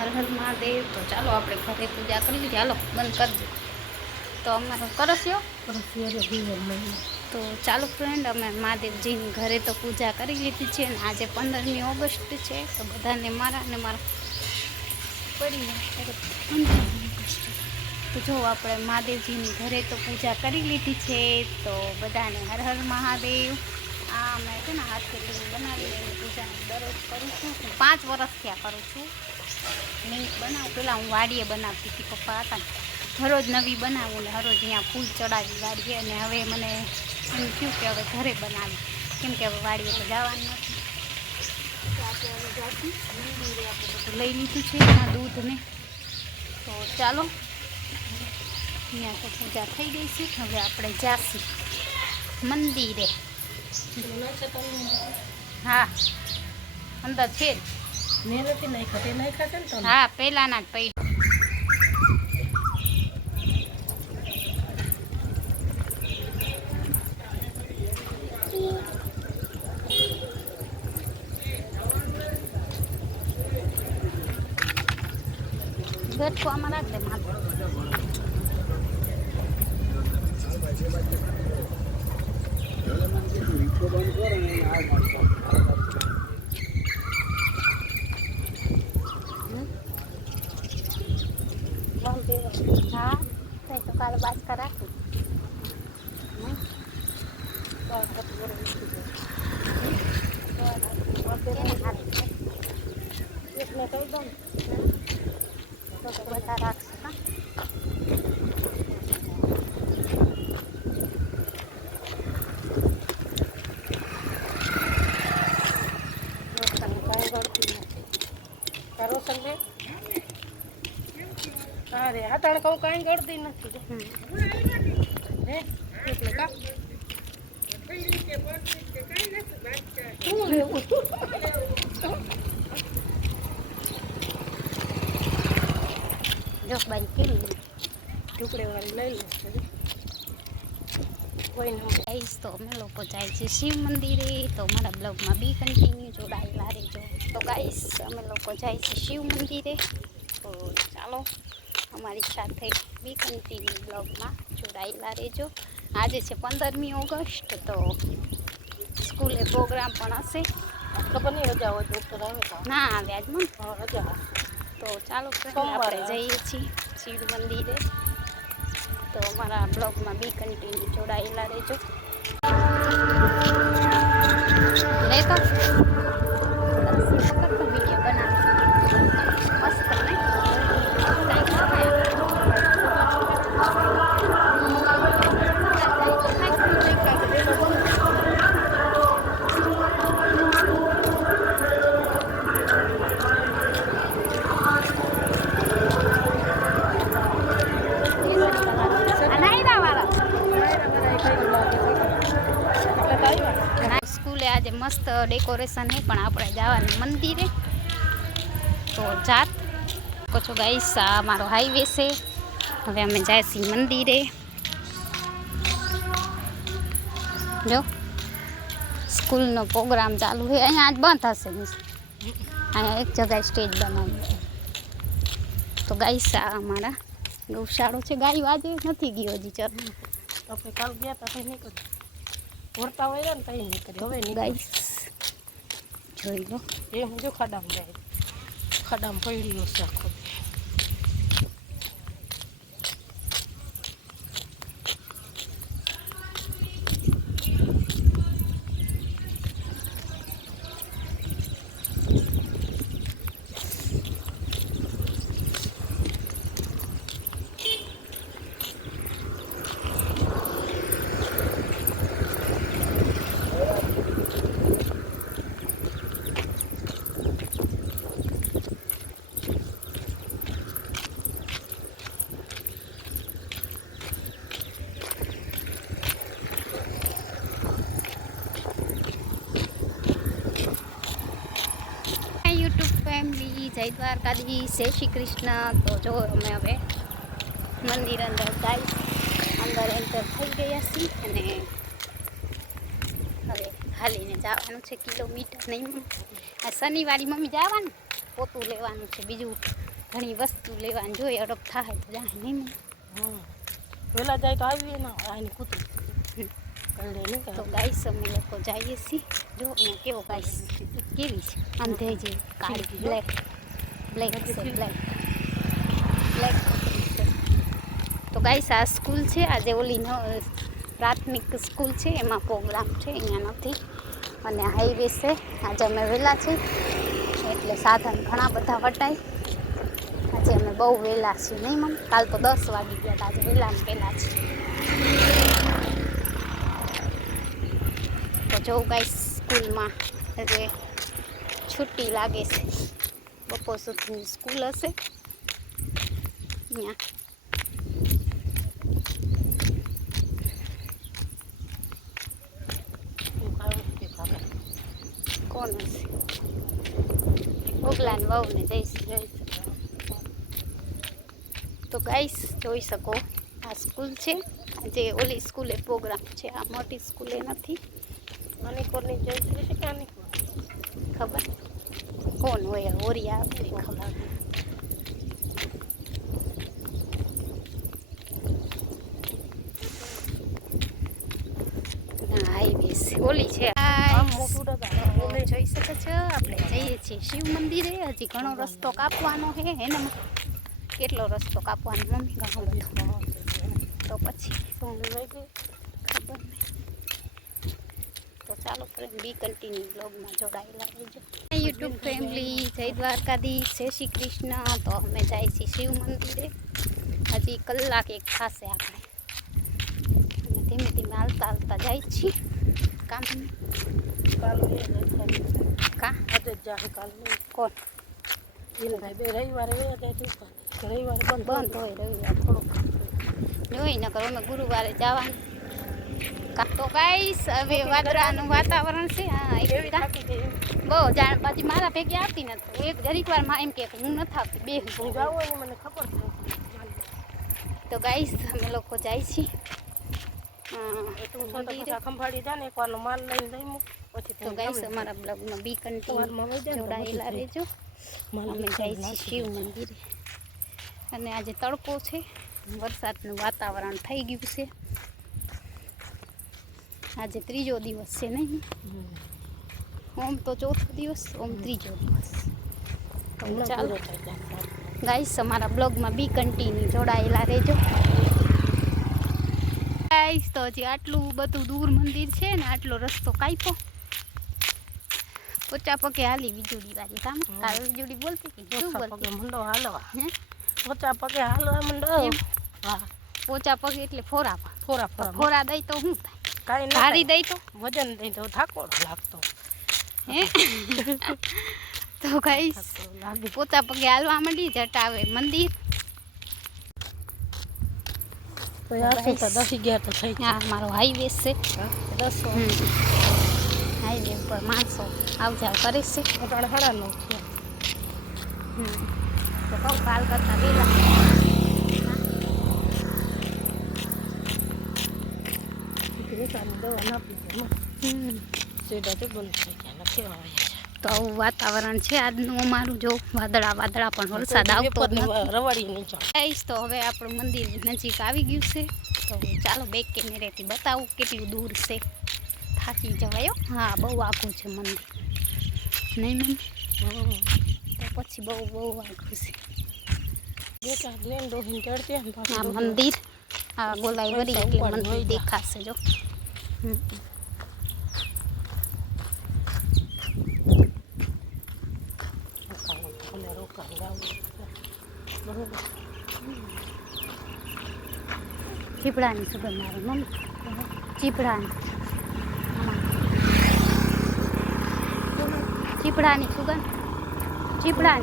હર હર મહાદેવ। તો ચાલો આપણે ઘરે પૂજા કરી લીધી, હાલો બંધ કરી દો। તો અમારો કરસ્યો તો ચાલો ફ્રેન્ડ, અમે મહાદેવજીની ઘરે તો પૂજા કરી લીધી છે, અને આજે 15મી ઓગસ્ટ છે। તો બધાને મારા અને મારા પરિવાર તરફથી 15મી ઓગસ્ટ। તો જો આપણે મહાદેવજીની ઘરે તો પૂજા કરી લીધી છે, તો બધાને હર હર મહાદેવ। આ મેં છે ને હાથેથી બનાવીને એની પૂજા દરરોજ કરું છું, 5 વર્ષથી આ કરું છું। લિંક બનાવું, પહેલાં હું વાડીએ બનાવતી હતી, પપ્પા હતા ને હરોજ નવી બનાવું ને હરોજ અહીંયા ફૂલ ચડાવી વાડીએ, અને હવે મને એમ થયું કે હવે ઘરે બનાવી, કેમ કે હવે વાડીએ તો જવાનું નથી। તો આપણે હવે જાશું મંદિરે, આપણે બધું લઈ લીધું છે એમાં દૂધ ને। તો ચાલો, અહીંયા તો પૂજા થઈ ગઈ છે, હવે આપણે જાશું મંદિરે। હા, અંદર છે જ। હા, પહેલાંના જ પૈડ ગટકો આમાં રાખ દે માથે। હા, કંઈ તો કાલે બાજકા રાખું એટલે કહી દઉં તો બધા રાખશે। હા, અરે આ તણ કહું કાંઈ ગળતી નથી હે એટલે કા શું લેવું જો બાઈ કેવી ટુકડે વાળી લઈ લે કોઈ ના ગાઈસ। તો અમે લોકો જાય છે શિવ મંદિરે, તો મારા બ્લોગમાં બી કન્ટિન્યુ જોડાયેલા રહેજો। તો ગાઈસ, અમે લોકો જાય છે શિવ મંદિરે, તો ચાલો અમારી સાથે બી કન્ટિન્યુ બ્લોગમાં જોડાયેલા રહેજો। આજે છે 15મી ઓગસ્ટ, તો સ્કૂલે પ્રોગ્રામ પણ હશે। ખબર નહીં રજા હોય તો ઉપર આવે તો ના આવે આજમાં, રજા તો ચાલો આપણે જઈએ છીએ શિવ મંદિરે, તો અમારા બ્લોગમાં બી કન્ટિન્યુ જોડાયેલા રહેજો। લેતો વિડીયો બનાવી મસ્ત નહીં સ્કૂલે આજે મસ્ત ડેકોરેશન છે, પણ આપણે જવાનું મંદિરે, તો જાત કહો છો ગાઈસ। આ મારો હાઈવે છે, હવે અમે જાય છીએ મંદિરે। જો સ્કૂલનો પ્રોગ્રામ ચાલુ છે, અહીંયા આજ બંધ હશે, અહીંયા એક જગ્યાએ સ્ટેજ બનાવ્યું છે। તો ગાઈસ, આ અમારા ગૌશાળો છે, ગાયો આજે નથી ગયો હજી ચર, આપણે કાલ ગયા હતા તઈ નીકળી વરતા હોય ને તઈ નીકળી, હવે ગાઈસ જોઈ લો એ હું જો ખાડામાં જાય, ખાડામાં પડ્યો છે આખો। જય દ્વારકાધીશ, જય શ્રી કૃષ્ણ। તો જો અમે હવે મંદિર અંદર જાય, અંદર એન્ટર થઈ ગયા છીએ, અને હવે હાલીને જવાનું છે કિલોમીટર નહીં। આ શનિવારે મમ્મી જવાનું પોતું લેવાનું છે, બીજું ઘણી વસ્તુ લેવાની જોઈએ, અડપ થાય તો જાય નહીં મને. વહેલા જાય તો આવીએ ના આની કૂતરી કરડે નહીં તો ગાઈસ અમે લોકો જઈએ છીએ. જો અહીંયા કેવો ગાઈસ કેવી છે અંધે જે કાળી બ્લેક બ્લેક છે બ્લેક બ્લેક છે. તો ગાઈસ આ સ્કૂલ છે, આજે ઓલી પ્રાથમિક સ્કૂલ છે એમાં પ્રોગ્રામ છે, અહીંયા નથી. અને હાઈવે છે, આજે અમે વહેલા છીએ એટલે સાધન ઘણા બધા વટાય. આજે અમે બહુ વહેલા છીએ નહીં મમ્મી? કાલ તો 10 વાગી ગયા હતા, આજે વહેલા પહેલાં છે. તો જો ગાઈસ સ્કૂલમાં એટલે છુટ્ટી લાગે છે, બપોર સુધીની સ્કૂલ હશે અહીંયા. કોણ હશે? ઓગલાને વહુને જઈશું. તો ગાઈસ જોઈ શકો આ સ્કૂલ છે, આજે ઓલી સ્કૂલે પ્રોગ્રામ છે, આ મોટી સ્કૂલે નથી. આની જઈ છે કે આની ખબર કોણ હોય ઓરી આવે ખબર. હાઈવે ઓલી છે જોઈ શકો છો. આપણે જઈએ છીએ શિવ મંદિરે. હજી ઘણો રસ્તો કાપવાનો છે એના. કેટલો રસ્તો કાપવાનો મમ્મી? ઘણો બધો. તો પછી ખબર નહીં. તો ચાલો ફ્રેન્ડ બી કન્ટિન્યુ બ્લોગમાં જોડાયેલા રહેજો. યુટ્યુબ ફેમિલી જય દ્વારકાધીશ, જય શ્રી કૃષ્ણ. તો અમે જાય છીએ શિવ મંદિરે. હજી કલાક એક થશે આપણે. અને ધીમે ધીમે હાલતા હાલતા જાય છીએ કામ. કા આજે જાય કાલ કોણ ભાઈ બે રવિવારે રવિવારે બંધ હોય. રવિવાર થોડુંક જોઈ ન કરો. અમે ગુરુવારે જવાનું. તો ગાઈસ હવે વાદળાનું વાતાવરણ છે. હા બહુ જાણ પાછી મારા ભેગી આવતી નથી. એક જરીક વારમાં એમ કે હું નથી આવતી બે મને ખબર છે. તો ગાઈસ અમે લોકો જાય છીએ ખંભાળી જા ને એકવારનો માલ લઈને જઈ મૂક પછી. તો ગાઈસ અમારા બ્લોગમાં બી કન્ટિન્યુ જોડાયેલા રહેજો. અમે જાય છીએ શિવ મંદિરે. અને આજે તડકો છે, વરસાદનું વાતાવરણ થઈ ગયું છે. આજે 3જો દિવસ છે નહીં? ઓમ તો 4થો દિવસ, ઓમ 3જો દિવસ. તો ચાલો ગાઈસ અમારા બ્લોગમાં બી કન્ટિન્યુ જોડાયેલા રહેજો. ગાઈસ તો હજી આટલું બધું દૂર મંદિર છે ને, આટલો રસ્તો કાપ્યો. પોચા પગે હાલી વીજળી વાળી. કામ તારે વીજળી બોલતી કે શું બોલતી? મંડો હાલવા પોચા પગે હાલવા મંડો. હા પોચા પગે એટલે ફોરા ફોરા ફોરા દઈ તો શું થાય? કાંઈ ભારી દઈ તો વજન દઈ તો થાકો લાગતો હે. તો ગાઈસ પોચા પગે હાલવા માંડી જટાવે મંદિર. તો 10-11 તો થઈ હા મારો હાઈવે છે 10 હાઈવે ઉપર માણસો આવ જાવ કરે છે. હડાનો તો કહું કાલ કરતા વહેલા દવા ના પીધું સીધા તે બંધ થઈ ગયા કેવા આવ્યા. તો આવું વાતાવરણ છે આજનું અમારું. જો વાદળા પણ વરસાદ આવતો રવાડી નહીં આવીશ. તો હવે આપણું મંદિર નજીક આવી ગયું છે. તો ચાલો બેક કેમેરેથી બતાવું કેટલું દૂર છે. થાકી જવાયો. હા બહુ આઘું છે મંદિર નહીં મમ્મી? તો પછી બહુ આઘું છે આ મંદિર. આ ગોલાઈ વળી એટલે મંદિર દેખાશે. જો ચીપડાની સુગંધ મારી મમ્મી. ચીપડાની સુગંધ. ચીપડાની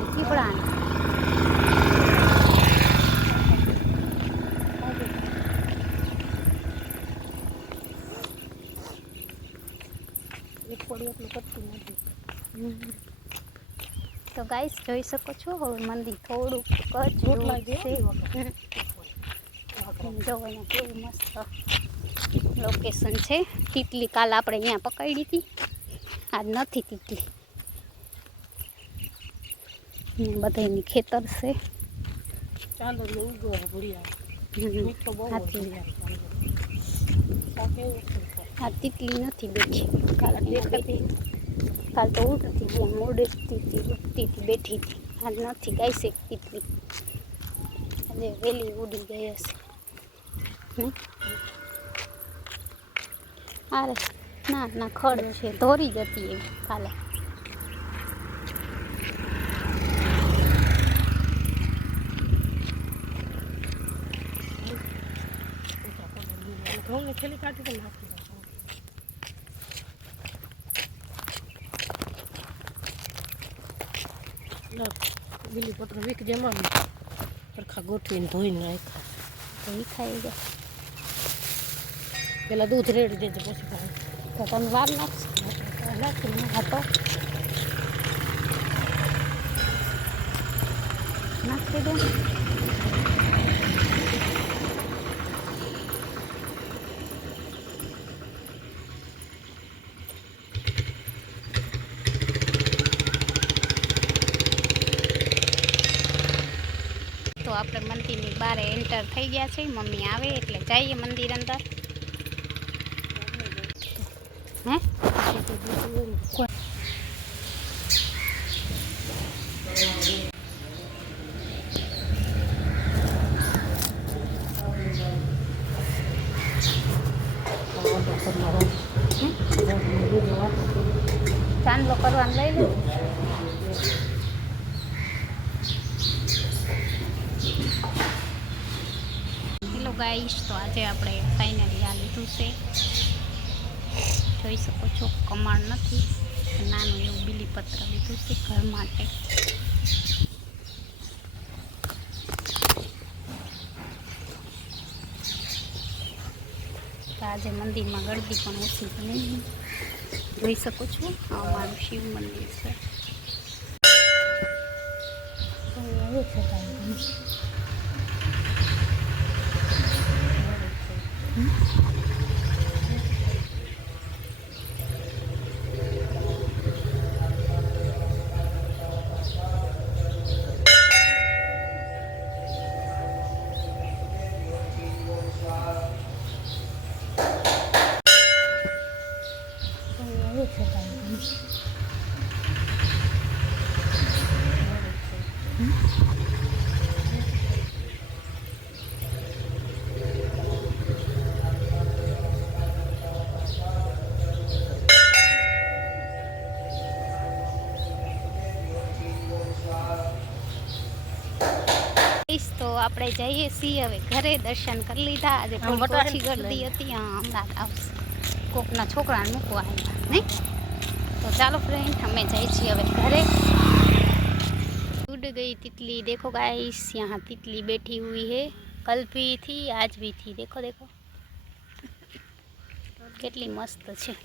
તો ગાઈસ જોઈ શકો છો હવે મંદિર થોડુંક જ છે. જો અહીંયા કેવું મસ્ત લોકેશન છે. તીતલી કાલ આપણે અહીંયા પકડી હતી, આજ નથી તીતલી. બધાની ખેતર છે. ચાંદોરી ઉગો ભૂરિયા મીઠો બહુ હાથી ભૂરિયા કેવું છે આ તીતલી નથી બેઠી કાલ દેખાતી કાલ તો ઉડતી હતી ઉડતી હતી ઉડતી હતી બેઠી હતી આજ નથી ગાય છે તીતલી આજે વહેલી ઉડી ગઈ હશે નહીં અરે ના ના ખડ છે ધોરી જતી એવી કાલે ઘઉંની થેલી કાઢી તો નાખી દો બીલી પત્ર વીક જમાવી સરખા ગોઠવીને ધોઈને રાખ્યા તો એ ખાઈ ગયા પેલા દૂધ રેડી દેજે પછી ખાય તો તમે વાર નાખશો નાખી હા તો નાખી દો તો આપણે મંદિરની બહાર એન્ટર થઈ ગયા છે મમ્મી આવે એટલે જઈએ મંદિર અંદર હે ચાંદલો કરવાનું લઈ લે હેલો ગાઈસ તો આજે આપણે ફાઇનલી આ લીધું છે જોઈ શકો છો કમાણ નથી નાનું એવું બીલીપત્ર લીધું છે ઘર માટે તો આજે મંદિરમાં ગળદી પણ ઓછી બની જોઈ શકો છો આ અમારું શિવ મંદિર છે તો આપણે જઈએ છીએ હવે ઘરે દર્શન કરી લીધા આજે થોડી ઓછી ગરદી હતી હમણાં આવશે કોકના છોકરાને મૂકવા આવ્યા નહીં તો ચાલો ફ્રેન્ડ અમે જઈએ છીએ હવે ઘરે उड़ गई तितली देखो गाइस यहाँ तितली बैठी हुई है कल भी थी आज भी थी देखो देखो કેટલી મસ્ત છે